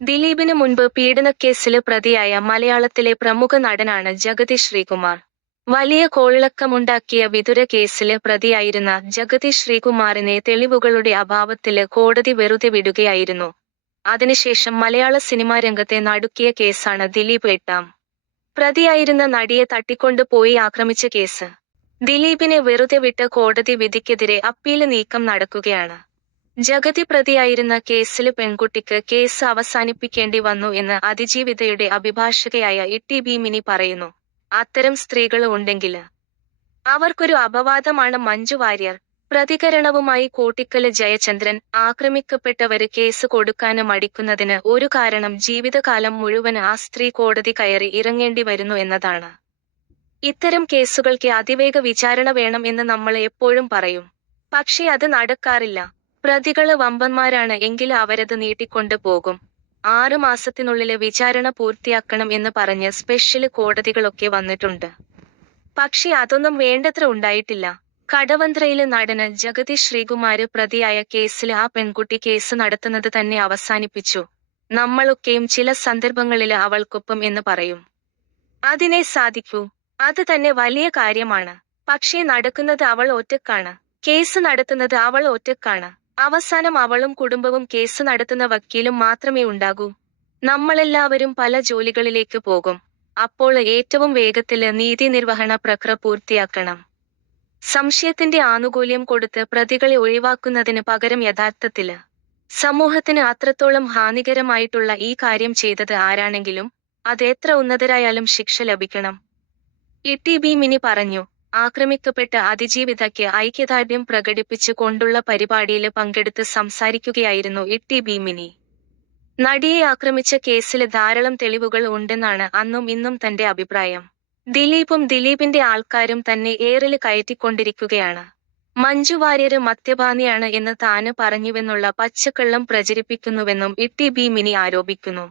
ദിലീപിന് മുൻപ് പീഡനക്കേസില് പ്രതിയായ മലയാളത്തിലെ പ്രമുഖ നടനാണ് ജഗതി ശ്രീകുമാർ. വലിയ കോളിളക്കമുണ്ടാക്കിയ വിതുര കേസില് പ്രതിയായിരുന്ന ജഗതി ശ്രീകുമാറിനെ തെളിവുകളുടെ അഭാവത്തില് കോടതി വെറുതെ വിടുകയായിരുന്നു. അതിനുശേഷം മലയാള സിനിമാ രംഗത്തെ നടുക്കിയ കേസാണ് ദിലീപ് എട്ടാം പ്രതിയായിരുന്ന നടിയെ തട്ടിക്കൊണ്ടു പോയി ആക്രമിച്ച കേസ്. ദിലീപിനെ വെറുതെ വിട്ട കോടതി വിധിക്കെതിരെ അപ്പീല് നീക്കം നടക്കുകയാണ്. ജഗതി പ്രതിയായിരുന്ന കേസില് പെൺകുട്ടിക്ക് കേസ് അവസാനിപ്പിക്കേണ്ടി വന്നു എന്ന് അതിജീവിതയുടെ അഭിഭാഷകയായ ഇ.ടി.ബി. മിനി പറയുന്നു. അത്തരം സ്ത്രീകള് ഉണ്ടെങ്കില് അവർക്കൊരു അപവാദമാണ് മഞ്ജു വാര്യർ. പ്രതികരണവുമായി കോട്ടിക്കല് ജയചന്ദ്രൻ. ആക്രമിക്കപ്പെട്ടവര് കേസ് കൊടുക്കാന് മടിക്കുന്നതിന് ഒരു കാരണം ജീവിതകാലം മുഴുവന് ആ സ്ത്രീ കോടതി കയറി ഇറങ്ങേണ്ടി വരുന്നു എന്നതാണ്. ഇത്തരം കേസുകൾക്ക് അതിവേഗ വിചാരണ വേണം എന്ന് നമ്മള് എപ്പോഴും പറയും. പക്ഷേ അത് നടക്കാറില്ല. പ്രതികള് വമ്പന്മാരാണ് എങ്കില് അവരത് നീട്ടിക്കൊണ്ട് പോകും. 6 മാസത്തിനുള്ളില് വിചാരണ പൂർത്തിയാക്കണം എന്ന് പറഞ്ഞ് സ്പെഷ്യല് കോടതികളൊക്കെ വന്നിട്ടുണ്ട്. പക്ഷേ അതൊന്നും വേണ്ടത്ര ഉണ്ടായിട്ടില്ല. കടവന്ത്രയില് നടന് ജഗതി ശ്രീകുമാര് പ്രതിയായ കേസില് ആ പെൺകുട്ടി കേസ് നടത്തുന്നത് തന്നെ അവസാനിപ്പിച്ചു. നമ്മളൊക്കെയും ചില സന്ദർഭങ്ങളില് അവൾക്കൊപ്പം എന്ന് പറയും. അതിനെ സാധിക്കൂ. അത് തന്നെ വലിയ കാര്യമാണ്. പക്ഷേ നടക്കുന്നത് അവൾ ഒറ്റക്കാണ്. കേസ് നടത്തുന്നത് അവൾ ഒറ്റക്കാണ്. അവസാനം അവളും കുടുംബവും കേസ് നടത്തുന്ന വക്കീലും മാത്രമേ ഉണ്ടാകൂ. നമ്മളെല്ലാവരും പല ജോലികളിലേക്ക് പോകും. അപ്പോൾ ഏറ്റവും വേഗത്തില് നീതി നിർവഹണ പ്രക്രിയ പൂർത്തിയാക്കണം. സംശയത്തിന്റെ ആനുകൂല്യം കൊടുത്ത് പ്രതികളെ ഒഴിവാക്കുന്നതിന് പകരം യഥാർത്ഥത്തില് സമൂഹത്തിന് അത്രത്തോളം ഹാനികരമായിട്ടുള്ള ഈ കാര്യം ചെയ്തത് ആരാണെങ്കിലും അതെത്ര ഉന്നതരായാലും ശിക്ഷ ലഭിക്കണം. ഇ.ടി.ബി. മിനി പറഞ്ഞു. ആക്രമിക്കപ്പെട്ട അതിജീവിതയ്ക്ക് ഐക്യദാർഢ്യം പ്രകടിപ്പിച്ചു കൊണ്ടുള്ള പരിപാടിയില് പങ്കെടുത്ത് സംസാരിക്കുകയായിരുന്നു ഇ.ടി.ബി. മിനി. നടിയെ ആക്രമിച്ച കേസില് ധാരാളം തെളിവുകൾ ഉണ്ടെന്നാണ് അന്നും ഇന്നും തന്റെ അഭിപ്രായം. ദിലീപും ദിലീപിന്റെ ആൾക്കാരും തന്നെ ഏറില് കയറ്റിക്കൊണ്ടിരിക്കുകയാണ്. മഞ്ജു വാര്യര് മദ്യപാനിയാണ് എന്ന് താന് പറഞ്ഞുവെന്നുള്ള പച്ചക്കള്ളം പ്രചരിപ്പിക്കുന്നുവെന്നും ഇ.ടി.ബി. മിനി ആരോപിക്കുന്നു.